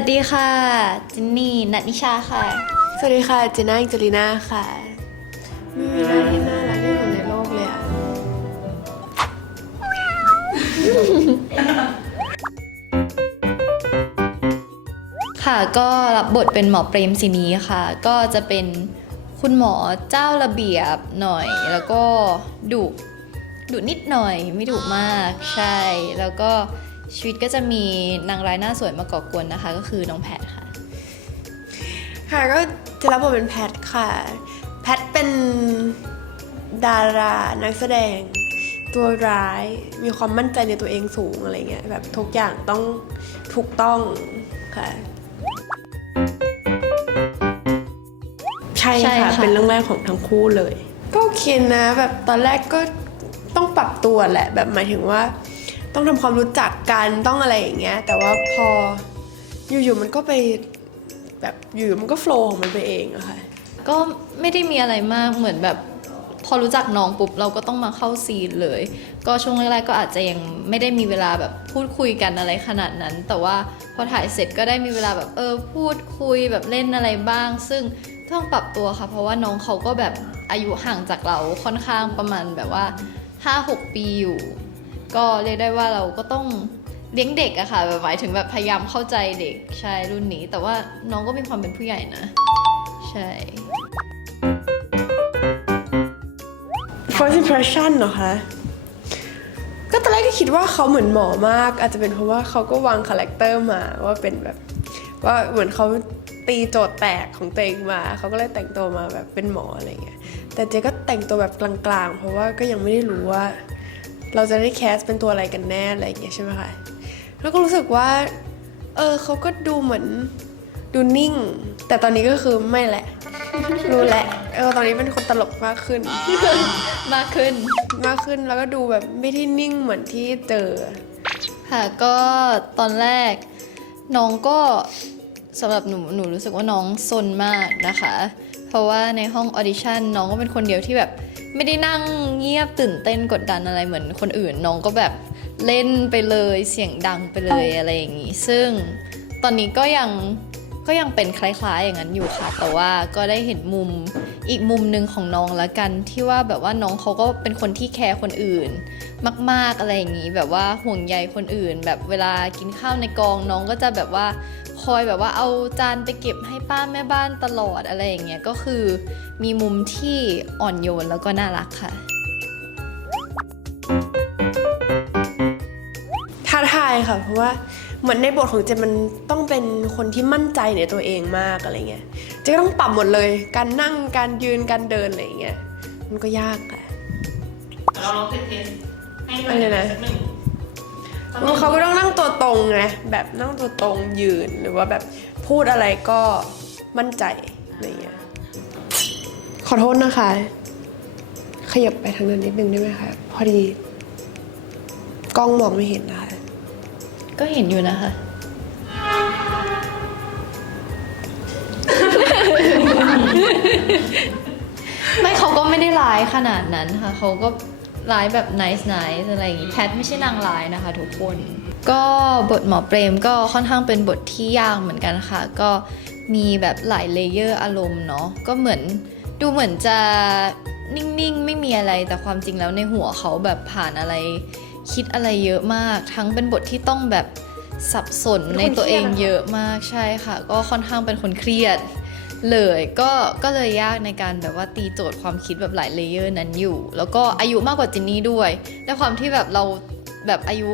วัสดีค่ะจินนี่นัทนิชาค่ะ สวัสดีค่ะเจน่าอิงเจลิน่าค่ะไมมีหน้าที่น่ารักที่สุดในโลกเลยอะค่ะก็รับบทเป็นหมอเปรมศินีค่ะ ก็จะเป็นคุณหมอเจ้าระเบียบหน่อย แล้วก็ดุดุนิดหน่อยไม่ดุมากใช่ แล้วก็ ชีวิตก็จะมีนางร้ายหน้าสวยมาก่อกวนนะคะ ก็คือน้องแพทค่ะ ค่ะก็จะรับบทเป็นแพทค่ะ แพทเป็นดารานักแสดง ตัวร้ายมีความมั่นใจในตัวเองสูงอะไรเงี้ยแบบทุกอย่างต้องถูกต้องค่ะ ใช่ใช่ค่ะ ค่ะ เป็นเรื่องแรกของทั้งคู่เลย ก็โอเคนะ แบบตอนแรกก็ต้องปรับตัวแหละ แบบหมายถึงว่า ต้องทำความรู้จักกันต้องอะไรอย่างเงี้ย แต่ว่าพออยู่ๆมันก็ไปแบบอยู่ๆมันก็โฟล์ของมันไปเองอะค่ะก็ไม่ได้มีอะไรมากเหมือนแบบพอรู้จักน้องปุ๊บเราก็ต้องมาเข้าซีนเลย ก็ช่วงแรกๆก็อาจจะยังไม่ได้มีเวลาแบบพูดคุยกันอะไรขนาดนั้น แต่ว่าพอถ่ายเสร็จก็ได้มีเวลาแบบเออพูดคุยแบบเล่นอะไรบ้าง ซึ่งต้องปรับตัวค่ะ เพราะว่าน้องเขาก็แบบอายุห่างจากเราค่อนข้างประมาณแบบว่า 5-6 ปีอยู่ ก็เรียกได้ว่าเราก็ต้องเลี้ยงเด็กอะค่ะแบบหมายถึงแบบพยายามเข้าใจเด็กใช่รุ่นนี้ แต่ว่าน้องก็มีความเป็นผู้ใหญ่นะ ใช่ first impression เหรอคะ ก็ตอนแรกก็คิดว่าเขาเหมือนหมอมาก อาจจะเป็นเพราะว่าเขาก็วางคาแรคเตอร์มาว่าเป็นแบบว่าเหมือนเขาตีโจทย์แตกของตัวเองมา เขาก็เลยแต่งตัวมาแบบเป็นหมออะไรเงี้ย แต่เจ๊ก็แต่งตัวแบบกลางๆ เพราะว่าก็ยังไม่ได้รู้ว่า เราจะได้แคสเป็นตัวอะไรกันแน่อะไรอย่างเงี้ยใช่ไหมคะแล้วก็รู้สึกว่า เออเขาก็ดูเหมือนดูนิ่ง แต่ตอนนี้ก็คือไม่แหละ รู้แหละเออตอนนี้เป็นคนตลกมากขึ้น มากขึ้น มากขึ้นแล้วก็ดูแบบไม่ได้นิ่งเหมือนที่เจอ ค่ะก็ตอนแรกน้องก็สำหรับหนูหนูรู้สึกว่าน้องซนมากนะคะ เพราะว่าในห้องออดิชั่นน้องก็เป็นคนเดียวที่แบบไม่ได้นั่งเงียบตื่นเต้นกดดันอะไรเหมือนคนอื่น น้องก็แบบเล่นไปเลยเสียงดังไปเลยอะไรอย่างนี้ ซึ่งตอนนี้ก็ยัง ก็ยังเป็นคล้ายๆอย่างนั้นอยู่ค่ะ แต่ว่าก็ได้เห็นมุมอีกมุมหนึ่งของน้องละกันที่ว่าแบบว่าน้องเขาก็เป็นคนที่แคร์คนอื่น มากๆอะไรอย่างนี้ แบบว่าห่วงใยคนอื่น แบบเวลากินข้าวในกองน้องก็จะแบบว่าคอยแบบว่าเอาจานไปเก็บให้ป้าแม่บ้านตลอดอะไรอย่างเงี้ยก็คือมีมุมที่อ่อนโยนแล้วก็น่ารักค่ะ ค่ะ เพราะว่าเหมือนในบทของเจนมันต้องเป็นคนที่มั่นใจในตัวเองมากอะไรเงี้ยเจก็ต้องปรับหมดเลย การนั่งการยืนการเดินอะไรอย่างเงี้ยมันก็ยากค่ะเราลองเทสให้หน่อะไรนะสักหนึ่งสักหแล้นึ่วงเขาก็ต้องนั่งตัวตรงไงแบบนั่งตัวตรงยืนหรือว่าแบบพูดอะไรก็มั่นใจอะไรเงี้ยขอโทษนะคะ ขยับไปทางนั้นนิดนึงได้ไหมคะ พอดี กล้องมองไม่เห็นนะคะ ก็เห็นอยู่นะคะ ไม่เขาก็ไม่ได้ร้ายขนาดนั้นค่ะ เขาก็ร้ายแบบ nice nice อะไรอย่างงี้ แพทไม่ใช่นางร้ายนะคะทุกคน ก็บทหมอเปรมก็ค่อนข้างเป็นบทที่ยากเหมือนกันค่ะ ก็มีแบบหลายเลเยอร์อารมณ์เนาะ ก็เหมือนดูเหมือนจะนิ่ง ๆ ไม่มีอะไรแต่ความจริงแล้วในหัวเขาแบบผ่านอะไร คิดอะไรเยอะมาก ทั้งเป็นบทที่ต้องแบบสับสนในตัวเองเยอะมากใช่ค่ะ ก็ค่อนข้างเป็นคนเครียดเลยก็ก็เลยยากในการแบบว่าตีโจทย์ความคิดแบบหลายเลเยอร์นั้นอยู่ แล้วก็อายุมากกว่าจินนี่ด้วยด้วยความที่แบบเราแบบอายุ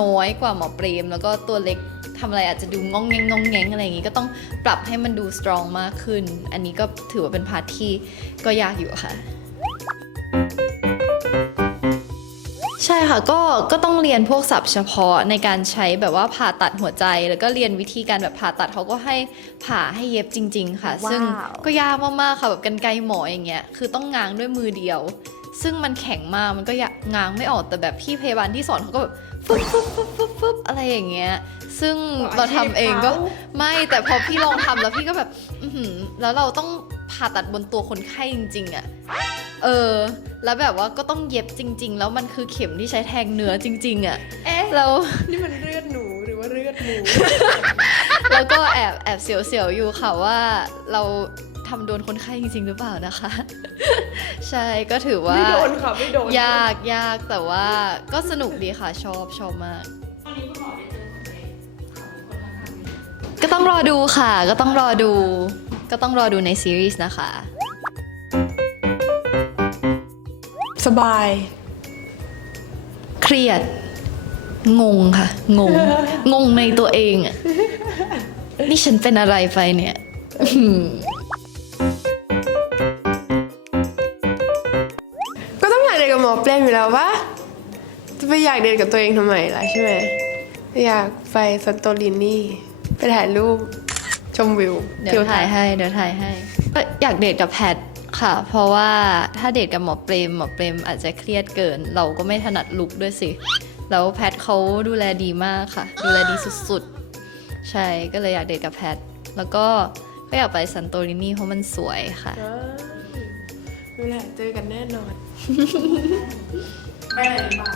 น้อยกว่าหมอเปรม แล้วก็ตัวเล็กทำอะไรอาจจะดูงองแงงงองแงงอะไรอย่างงี้ก็ต้องปรับให้มันดูสตรองมากขึ้น อันนี้ก็ถือว่าเป็นพาร์ทที่ก็ยากอยู่ค่ะ ค่ะก็ก็ต้องเรียนพวกศัพท์เฉพาะในการใช้แบบว่าผ่าตัดหัวใจ แล้วก็เรียนวิธีการแบบผ่าตัดเขาก็ให้ผ่าให้เย็บจริง ๆ ค่ะว้าวซึ่งก็ยากมากๆค่ะแบบกันไกรหมออย่างเงี้ยคือต้องง้างด้วยมือเดียว ซึ่งมันแข็งมากมันก็ยากง้างไม่ออกแต่แบบพี่พยาบาลที่สอนเขาก็แบบฟึบฟึบฟึบฟึบฟึบอะไรอย่างเงี้ย ซึ่งเราทำเองก็ไม่แต่พอพี่ลองทำแล้วพี่ก็แบบ อือหือแล้วเราต้องผ่าตัดบนตัวคนไข้จริง ๆอะ เออ แล้วแบบว่าก็ต้องเย็บจริง ๆ แล้วมันคือเข็มที่ใช้แทงเนื้อจริง ๆอะเอ๊ะแล้วนี่มันเลือดหนูหรือว่าเลือดหมู แล้วก็แอบแอบเสียวๆอยู่ค่ะว่าเราทำโดนคนไข้จริง ๆ หรือเปล่านะคะ ใช่ก็ถือว่าไม่โดนค่ะไม่โดนยากยากแต่ว่าก็สนุกดีค่ะชอบชอบมากตอนนี้คุณหมอได้เจอคนในข่าวคนข้างๆไหมก็ต้องรอดูค่ะ ก็ต้องรอดู ก็ต้องรอดูในซีรีส์นะคะ สบาย เครียด งงค่ะ งง งงในตัวเองอะนี่ฉันเป็นอะไรไปเนี่ยก็ต้องอยากเดทกับหมอเปรมอยู่แล้ววะจะไปอยากเดทกับตัวเองทำไมล่ะใช่ไหมอยากไปสันโตลินีไปถ่ายรูปชมวิวเดี๋ยวถ่ายให้ เดี๋ยวถ่ายให้ก็อยากเดทกับแพท ค่ะ เพราะว่าถ้าเดทกับหมอเปรมหมอเปรมอาจจะเครียดเกิน เราก็ไม่ถนัดลุกด้วยสิ แล้วแพทเขาดูแลดีมากค่ะ ดูแลดีสุดๆ ใช่ก็เลยอยากเดทกับแพท แล้วก็ก็อยากไปซันโตรินีเพราะมันสวยค่ะอ่าดูแหละเจอกันแน่นอนไม่อะไรหรือเปล่า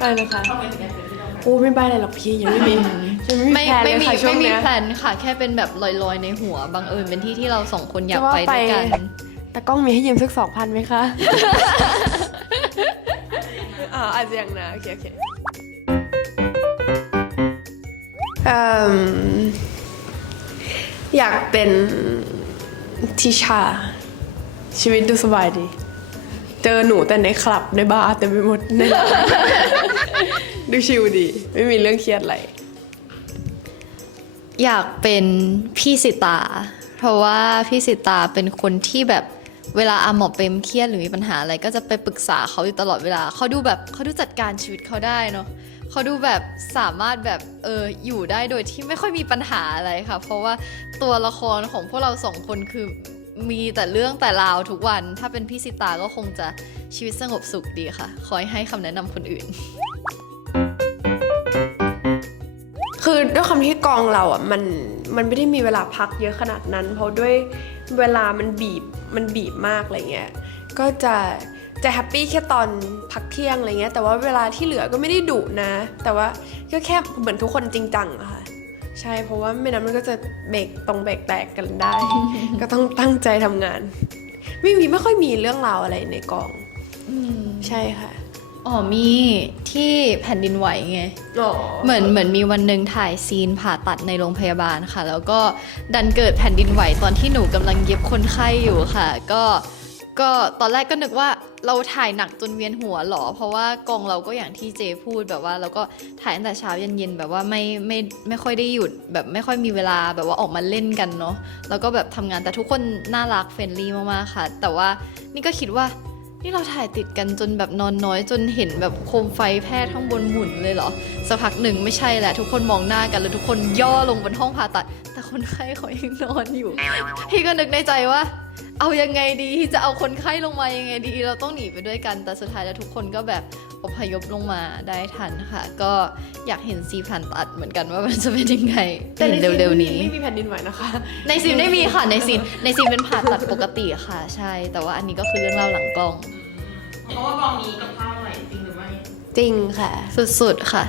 อะไรนะคะทำไมถึงอยากเป็นที่เรา โอ้ไม่ใบอะไรหรอกพี่ยังไม่มียังไม่ไม่มีแพลนเลยไม่มีค่ะช่วไม่งมีเนี้ยแพลนค่ะ แค่เป็นแบบลอยๆในหัวบังเอิญเป็นที่ที่เราสองคนอยากจะว่าไปด้วยกันไปตากล้องมีให้ยืมสักสองพันไหมคะ อ่าอาจจะยังนะโอเคโอเคเอิ่มอยากเป็นทิชา ชีวิตดูสบายดี เจอหนูแต่ในคลับในบาร์เต็มไปหมดในร้าน ดูชิลดี ไม่มีเรื่องเครียดอะไร อยากเป็นพี่สิตา เพราะว่าพี่สิตาเป็นคนที่แบบ เวลาอาหมอเปมเครียดหรือมีปัญหาอะไรก็จะไปปรึกษาเขาอยู่ตลอดเวลาเขาดูแบบเขาดูจัดการชีวิตเขาได้เนาะเขาดูแบบสามารถแบบเอออยู่ได้โดยที่ไม่ค่อยมีปัญหาอะไรค่ะ เพราะว่าตัวละครของพวกเราสองคนคือมีแต่เรื่องแต่ราวทุกวัน ถ้าเป็นพี่สิตาก็คงจะชีวิตสงบสุขดีค่ะ คอยให้คำแนะนำคนอื่น คือด้วยความที่กองเราอะมัน มันไม่ได้มีเวลาพักเยอะขนาดนั้น เพราะด้วยเวลามันบีบมันบีบมากอะไรเงี้ยก็จะจะแฮปปี้แค่ตอนพักเที่ยงอะไรเงี้ยแต่ว่าเวลาที่เหลือก็ไม่ได้ดุนะ แต่ว่าก็แค่เหมือนทุกคนจริงจังอะค่ะใช่เพราะว่าไม่นั้นมันก็จะเบรกตรงเบรกแตกกันได้ ก็ต้องตั้งใจทำงาน ไม่มีไม่ค่อยมีเรื่องราวอะไรในกองใช่ค่ะ อ๋อมีที่แผ่นดินไหวไงอ๋อเหมือนเหมือนมีวันหนึ่งถ่ายซีนผ่าตัดในโรงพยาบาลค่ะ แล้วก็ดันเกิดแผ่นดินไหวตอนที่หนูกำลังเย็บคนไข้อยู่ค่ะ ก็ก็ตอนแรกก็นึกว่าเราถ่ายหนักจนเวียนหัวหรอ เพราะว่ากองเราก็อย่างที่เจพูดแบบว่า เราก็ถ่ายตั้งแต่เช้าเย็นๆแบบว่าไม่ไม่ไม่ค่อยได้หยุดแบบไม่ค่อยมีเวลาแบบว่าออกมาเล่นกันเนาะแล้วก็แบบทำงานแต่ทุกคนน่ารักเฟรนลี่มากๆค่ะ แต่ว่านี่ก็คิดว่า นี่เราถ่ายติดกันจนแบบนอนน้อยจนเห็นแบบโคมไฟแพทย์ข้างบนหมุนเลยเหรอสักพักหนึ่งไม่ใช่แหละ ทุกคนมองหน้ากันแล้วทุกคนย่อลงบนห้องผ่าตัด แต่คนไข้เขายังนอนอยู่ พี่ก็นึกในใจว่า เอายังไงดีจะเอาคนไข้ลงมายังไงดี เราต้องหนีไปด้วยกัน แต่สุดท้ายแล้วทุกคนก็แบบอพยพลงมาได้ทันค่ะ ก็อยากเห็นซีนผ่านตัดเหมือนกันว่ามันจะเป็นยังไงแต่ในเห็นเร็วๆนี้ไม่มีแผ่นดินไหวนะคะ ในซีนไม่มีค่ะในซีนในซีนเป็นผ่าตัดปกติค่ะ ใช่ แต่ว่าอันนี้ก็คือเรื่องเล่าหลังกล้อง เพราะว่ากองนี้กับข้าวอร่อยจริงหรือไม่จริงค่ะ สุดๆค่ะ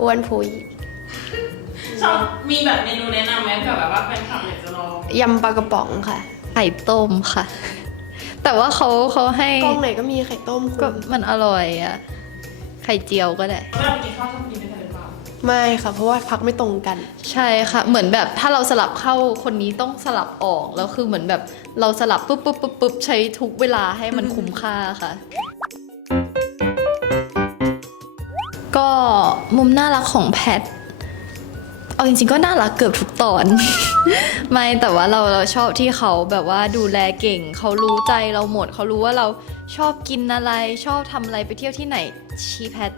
อ้วนพุยชอบมีแบบเมนูแนะนำไหมเผื่อแบบว่าแฟนคลับอยากจะลองยำปลากระป๋องค่ะ ไข่ต้มค่ะ แต่ว่าเขาเขาให้กล้องไหนก็มีไข่ต้มคุก็ณมันอร่อยอะไข่เจียวก็ได้เวลาไปกินข้าวชอบกินด้วยกันหรือเปล่าไม่ค่ะ เพราะว่าพักไม่ตรงกัน ใช่ค่ะ เหมือนแบบถ้าเราสลับเข้าคนนี้ต้องสลับออกแล้วคือเหมือนแบบเราสลับปุ๊บปุ๊บปุ๊บปุ๊บใช้ทุกเวลาให้มันคุ้มค่าค่ะ ก็มุมน่ารักของแพท เอาจริงๆก็น่ารักเกือบทุกตอน ไม่แต่ว่าเราเราชอบที่เขาแบบว่าดูแลเก่ง เขารู้ใจเราหมด เขารู้ว่าเราชอบกินอะไร ชอบทำอะไรไปเที่ยวที่ไหนชีแพท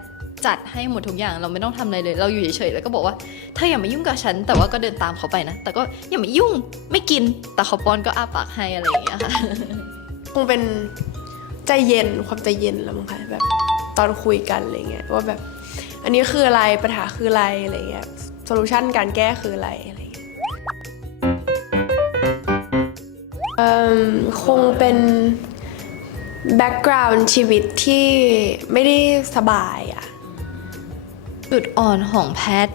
จัดให้หมดทุกอย่างเราไม่ต้องทำอะไรเลย เราอยู่เฉยๆแล้วก็บอกว่าเธออย่ามายุ่งกับฉัน แต่ว่าก็เดินตามเขาไปนะ แต่ก็อย่ามายุ่งไม่กิน แต่เขาป้อนก็อ้าปากให้อะไรอย่างเงี้ยค่ะคงเป็นใจเย็นความใจเย็นแล้วมั้งคะแบบตอนคุยกันอะไรเงี้ยว่าแบบ อันนี้คืออะไรปัญหาคืออะไรอะไรเงี้ย โซลูชันการแก้คืออะไรอะไรเงี้ยเอิ่มคงเป็นแบ็กกราวน์ชีวิตที่ไม่ได้สบายอะจุดอ่อนของแพท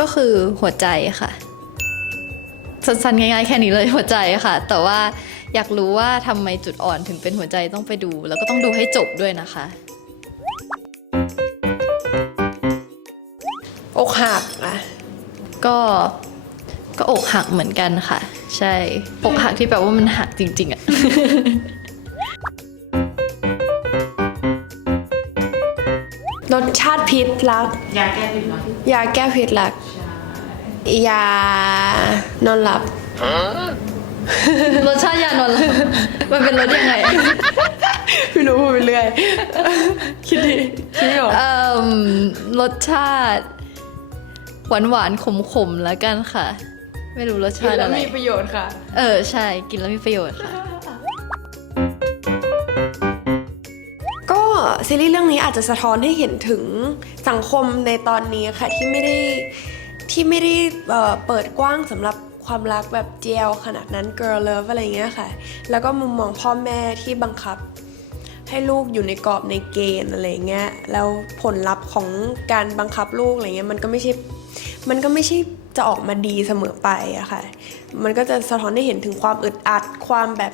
ก็คือหัวใจค่ะสั้นๆง่ายๆแค่นี้เลยหัวใจค่ะ แต่ว่าอยากรู้ว่าทำไมจุดอ่อนถึงเป็นหัวใจต้องไปดู แล้วก็ต้องดูให้จบด้วยนะคะ ก็ก็อกหักเหมือนกันค่ะ ใช่อกหักที่แปลว่ามันหักจริง ๆอะรสชาติพิษรัก ยาแก้พิษเหรอยาแก้พิษรักใช่ยานอนหลับ รสชาติยานอนหลับมันเป็นรสยังไงไม่รู้พูดไปเรื่อย คิดดีคิดไม่ออก เอ่มรสชาติ หวานหวานขมขมๆแล้วกันค่ะ ไม่รู้รสกิชานติแล้วอะไร มีประโยชน์ค่ะ เออใช่กินแล้วมีประโยชน์ค่ะ ก็ซีรีส์เรื่องนี้อาจจะสะท้อนให้เห็นถึงสังคมในตอนนี้ค่ะที่ไม่ได้ที่ไม่ได้เอ่อเปิดกว้างสำหรับความรักแบบเจลขนาดนั้น girl love อะไรเงี้ยค่ะ แล้วก็มุมมองพ่อแม่ที่บังคับ ให้ลูกอยู่ในกรอบในเกณฑ์อะไรเงี้ย แล้วผลลัพธ์ของการบังคับลูกอะไรเงี้ยมันก็ไม่ใช่ มันก็ไม่ใช่จะออกมาดีเสมอไปอะค่ะ มันก็จะสะท้อนให้เห็นถึงความอึดอัดความแบบ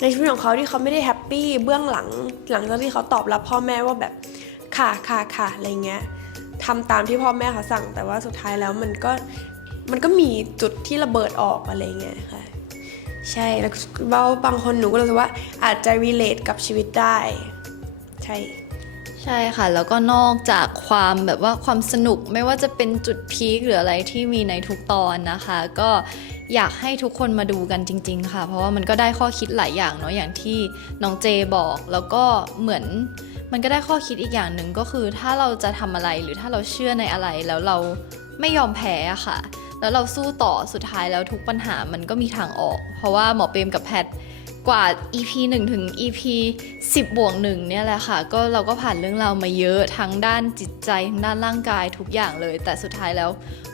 ในชีวิตของเขาที่เขาไม่ได้แฮปปี้เบื้องหลัง หลังจากที่เขาตอบรับพ่อแม่ว่าแบบค่ะค่ะค่ะอะไรเงี้ยทำตามที่พ่อแม่เขาสั่ง แต่ว่าสุดท้ายแล้วมันก็มันก็มีจุดที่ระเบิดออกอะไรเงี้ยค่ะใช่แล้วบางคนหนูก็รู้สึกว่าอาจจะ relate กับชีวิตได้ ใช่ ใช่ค่ะ แล้วก็นอกจากความแบบว่าความสนุกไม่ว่าจะเป็นจุดพีคหรืออะไรที่มีในทุกตอนนะคะ ก็อยากให้ทุกคนมาดูกันจริง ๆ ค่ะ เพราะว่ามันก็ได้ข้อคิดหลายอย่างเนาะอย่างที่น้องเจบอก แล้วก็เหมือนมันก็ได้ข้อคิดอีกอย่างหนึ่งก็คือ ถ้าเราจะทำอะไรหรือถ้าเราเชื่อในอะไรแล้วเราไม่ยอมแพ้อะค่ะ แล้วเราสู้ต่อสุดท้ายแล้วทุกปัญหามันก็มีทางออก เพราะว่าหมอเปรมกับแพท กว่า EP 1 ถึง EP 10 บวกหนึ่งเนี่ยแหละค่ะ ก็เราก็ผ่านเรื่องราวมาเยอะทั้งด้านจิตใจทั้งด้านร่างกายทุกอย่างเลย แต่สุดท้ายแล้ว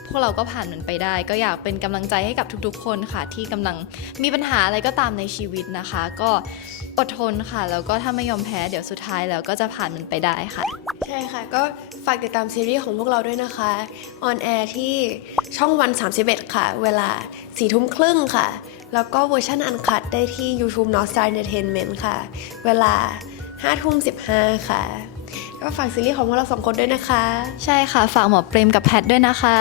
พวกเราก็ผ่านมันไปได้ ก็อยากเป็นกำลังใจให้กับทุกๆ คนค่ะ ที่กำลังมีปัญหาอะไรก็ตามในชีวิตนะคะ ก็อดทนค่ะ แล้วก็ถ้าไม่ยอมแพ้เดี๋ยวสุดท้ายแล้วก็จะผ่านมันไปได้ค่ะ ใช่ค่ะ ก็ฝากติดตามซีรีส์ของพวกเราด้วยนะคะออนแอร์ที่ช่องวัน 31 ค่ะ เวลา4ทุ่มครึ่งค่ะ แล้วก็เวอร์ชันอันคัดได้ที่ YouTube North Star Entertainment ค่ะ เวลา5ทุ่ม15 ค่ะ ก็ฝากซีรีส์ของพวกเราสองคนด้วยนะคะ ใช่ค่ะ ฝากหมอเปรมกับแพทด้วยนะคะ